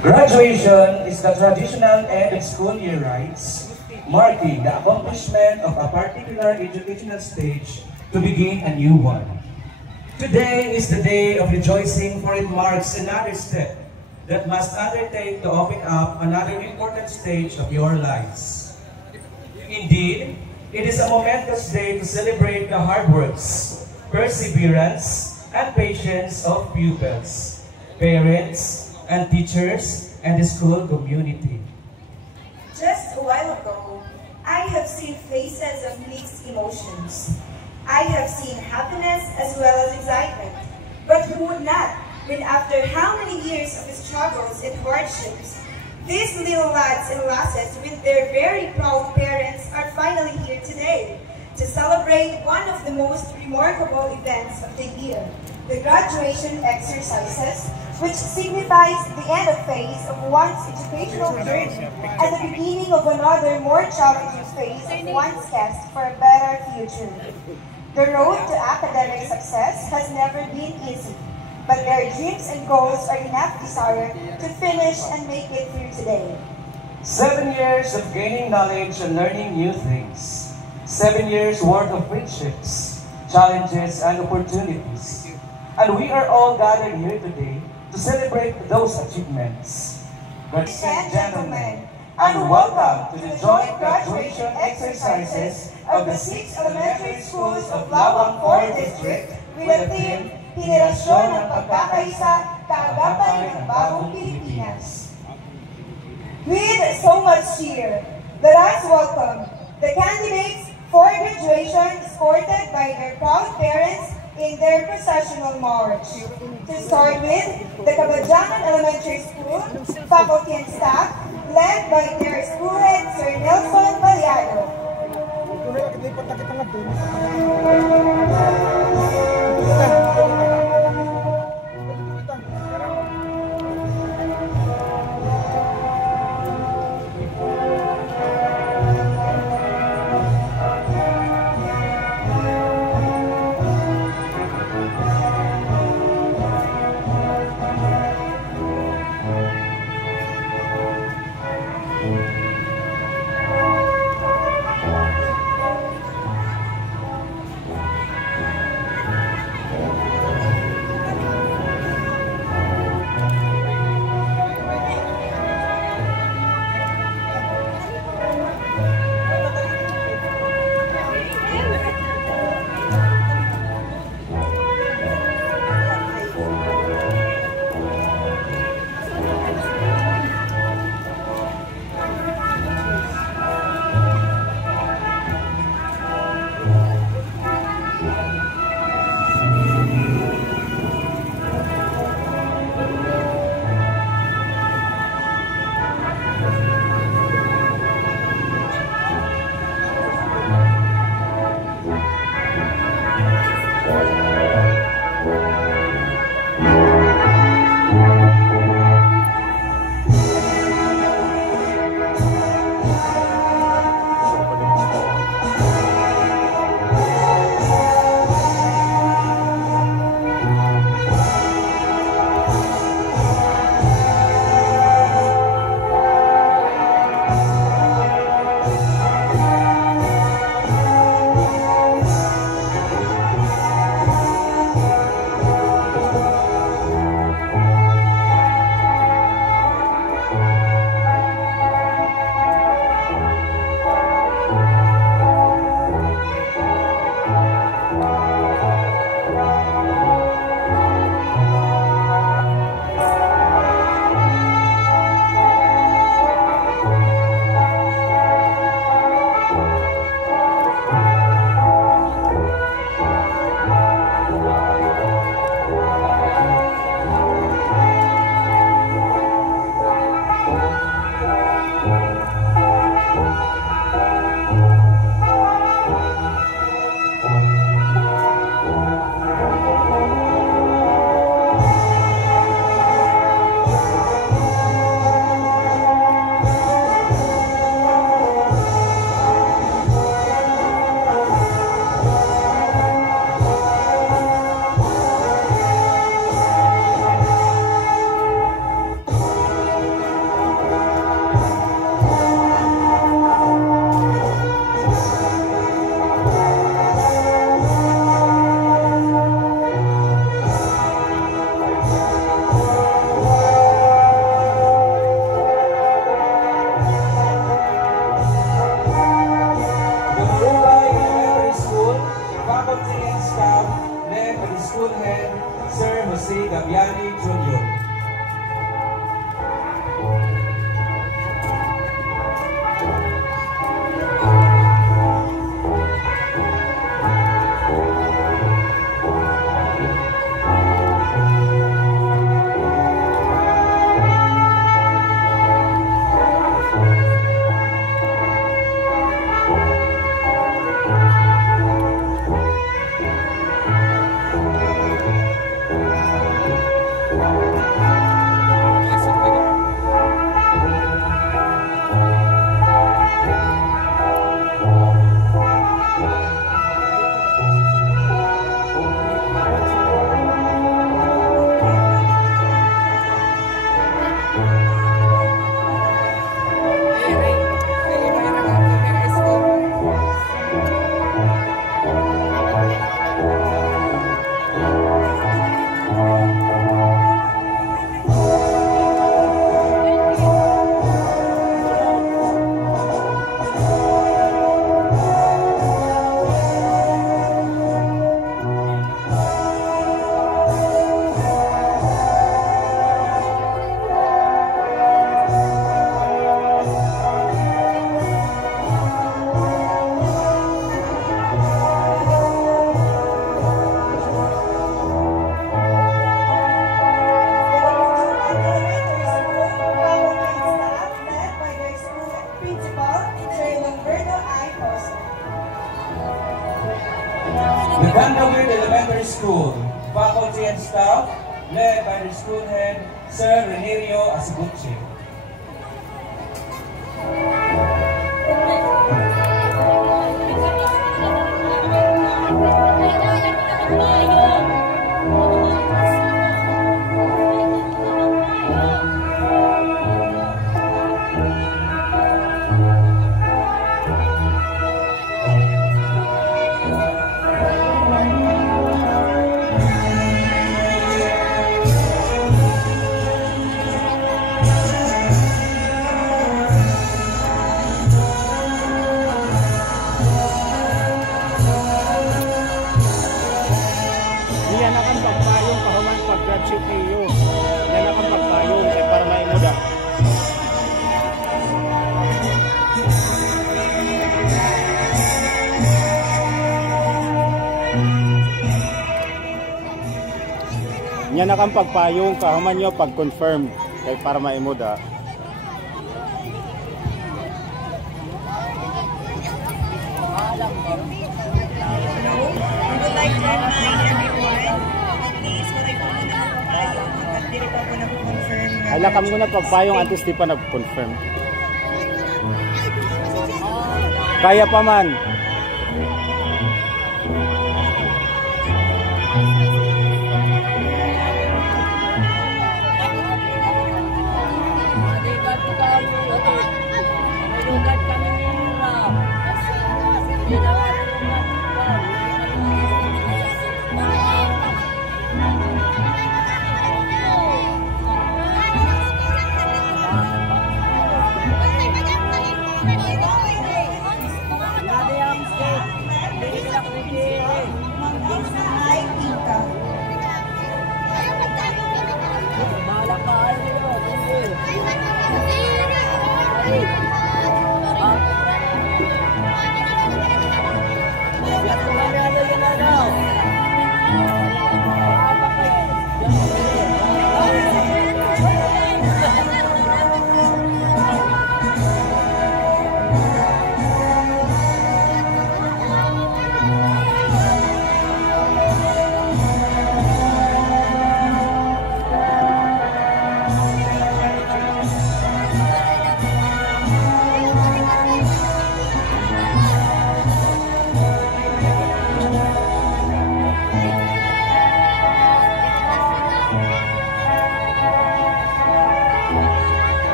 Graduation is the traditional end of school year rites, marking the accomplishment of a particular educational stage to begin a new one. Today is the day of rejoicing, for it marks another step that must undertake to open up another important stage of your lives. Indeed, it is a momentous day to celebrate the hard works, perseverance, and patience of pupils, parents, and teachers, and the school community. Just a while ago, I have seen faces of mixed emotions. I have seen happiness as well as excitement. But who would not, when after how many years of struggles and hardships, these little lads and lasses with their very proud parents are finally here today to celebrate one of the most remarkable events of the year, the graduation exercises, which signifies the end of phase of one's educational journey and the beginning of another more challenging phase of one's quest for a better future. The road to academic success has never been easy, but their dreams and goals are enough desire to finish and make it through today. 7 years of gaining knowledge and learning new things. 7 years worth of friendships, challenges, and opportunities. And we are all gathered here today to celebrate those achievements. Ladies and gentlemen, and welcome to the joint graduation exercises of the 6 elementary schools of Lawang 4 District with the theme, Henerasyon ng Pagkakaisa, Kaagapay ng Bagong Pilipinas. With so much cheer, let us welcome the candidates for graduation escorted by their proud parents in their processional march. To start with, the Cabadyanan Elementary School, faculty and staff, led by their school head, Sir Nelson Baliado. Gabiani Jr. The Vanderbilt Elementary School, faculty and staff, led by the school head, Sir Renerio Asiguchi. Yan akan pagpayong kahuman pag-graduate niyo. Yan akan pagpayong kay para maimuda. Yan akan pagpayong kahuman niyo pag-confirm kay para maimuda. Alakam mo na pagpayong antes di pa nag-confirm. Kaya pa man.